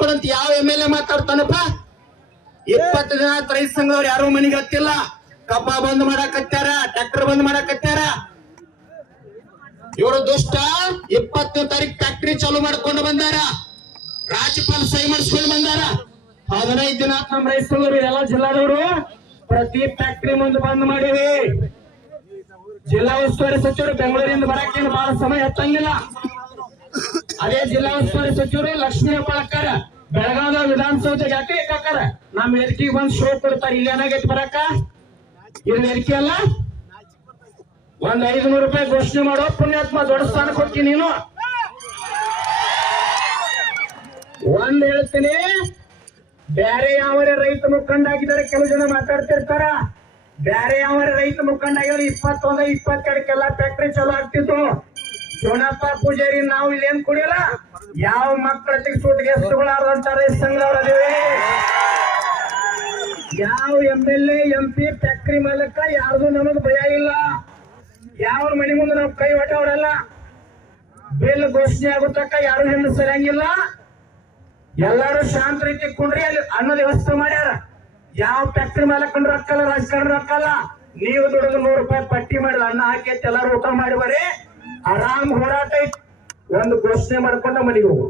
ಕೊಡಂತ ಯಾವ MLA ಮಾತಾಡ್ತಾನಪ್ಪ? 20 ದಿನ ರೈತ ಸಂಘದವ್ರು ಯಾರು ಮನೆಗೆ ಹತ್ತಿಲ್ಲ. ಕಬ್ಬ ಬಂದ್ ಮಾಡಾಕತ್ಯಾರ, ಟ್ರ್ಯಾಕ್ಟರ್ ಬಂದ್ ಮಾಡಾಕತ್ಯಾರ. ಇವರು ದುಷ್ಟ 20ನೇ ತಾರೀಕು ಫ್ಯಾಕ್ಟರಿ ಚಾಲು ಮಾಡ್ಕೊಂಡು ಬಂದಾರ. ರಾಜ್ಯಪಾಲ ಸಹಿ ಮಾಡಿಸ್ಕೊಂಡು ಬಂದಾರ. 15 ದಿನ ನಮ್ಮ ರೈತ ಸಂಘದವರು ಎಲ್ಲ ಜಿಲ್ಲಾದವರು ಪ್ರತಿ ಫ್ಯಾಕ್ಟರಿ ಮುಂದೆ ಬಂದ್ ಮಾಡಿವಿ. ಜಿಲ್ಲಾ ಉಸ್ತುವಾರಿ ಸಚಿವರು ಬೆಂಗಳೂರಿಂದ ಬರಕ್ಕೇನು ಬಹಳ ಸಮಯ ಹತ್ತಂಗಿಲ್ಲ. ಅದೇ ಜಿಲ್ಲಾ ಉಸ್ತುವಾರಿ ಸಚಿವರು ಲಕ್ಷ್ಮೀ ಹೆಬ್ಬಾಳ್ಕರ್ ಬೆಳಗಾವಿ ವಿಧಾನಸೌಧಕ್ಕೆ ಯಾಕೆ ಹಾಕಾರ ನಮ್ಮ ವೇದಿಕೆಗೆ ಬಂದು ಶೋ ಕೊಡ್ತಾರೆ. ಇಲ್ಲಿ ಏನಾಗೈತಿ ಬರಕ? ಇದು ವೇದಿಕೆ ಅಲ್ಲ. ಒಂದ್ 500 ರೂಪಾಯಿ ಘೋಷಣೆ ಮಾಡೋ ಪುಣ್ಯಾತ್ಮ, ದೊಡ್ಡ ಸ್ಥಾನ ಕೊಡ್ತೀನಿ ನೀನು. ಒಂದ್ ಹೇಳ್ತೀನಿ, ಬೇರೆ ಯಾವ ರೈತ ಮುಖಂಡ ಆಗಿದ್ದಾರೆ ಕೆಲವು ಜನ ಮಾತಾಡ್ತಿರ್ತಾರ. ಬೇರೆ ಯಾವ ರೈತ ಮುಖಂಡ ಆಗಿದ್ರೆ 21, 22 ಫ್ಯಾಕ್ಟರಿ ಚಾಲು ಆಗ್ತಿತ್ತು. ಶಿವನಪ್ಪ ಪೂಜಾರಿ ನಾವು ಇಲ್ಲಿ ಏನ್ ಕುಡಿಯಲ್ಲ. ಯಾವ ಮಕ್ಕಳ ಸೂಟಿಗೆ ಎಷ್ಟುಗಳಾದಂತ ರೈತ ಸಂಘದವರದೇವೆ. ಯಾವ MLA MP ಫ್ಯಾಕ್ಟರಿ ಮಾಲಕ ಯಾರ್ದು ನಮಗ್ ಭಯ ಇಲ್ಲ. ಯಾವ ಮನೆ ಮುಂದೆ ನಾವು ಕೈ ಹೊಟ್ಟವರಲ್ಲ. ಬಿಲ್ ಘೋಷಣೆ ಆಗುತ್ತಕ್ಕ ಯಾರು ಹೆಣ್ಣು ಸರಿಯಂಗಿಲ್ಲ. ಎಲ್ಲಾರು ಶಾಂತ ರೀತಿ ಕುಂಡ್ರಿ. ಅಲ್ಲಿ ಅನ್ನದ ವ್ಯವಸ್ಥೆ ಮಾಡ್ಯಾರ. ಯಾವ ಫ್ಯಾಕ್ಟರಿ ಮಾಲಕಂಡು ರೊಕ್ಕಲ್ಲ, ರಾಜಕಾರಣ ರೊಕ್ಕಲ್ಲ. ನೀವು ದುಡಿದು 100 ರೂಪಾಯಿ ಪಟ್ಟಿ ಮಾಡಿದ ಅನ್ನ ಹಾಕಿ ಎಲ್ಲಾರು ಊಟ ಮಾಡಿ ಬರೀ ಆರಾಮ್ ಹೋರಾಟ ಒಂದು ಘೋಷಣೆ ಮಾಡ್ಕೊಂಡ ಮನೆಗೆ ಹೋಗು.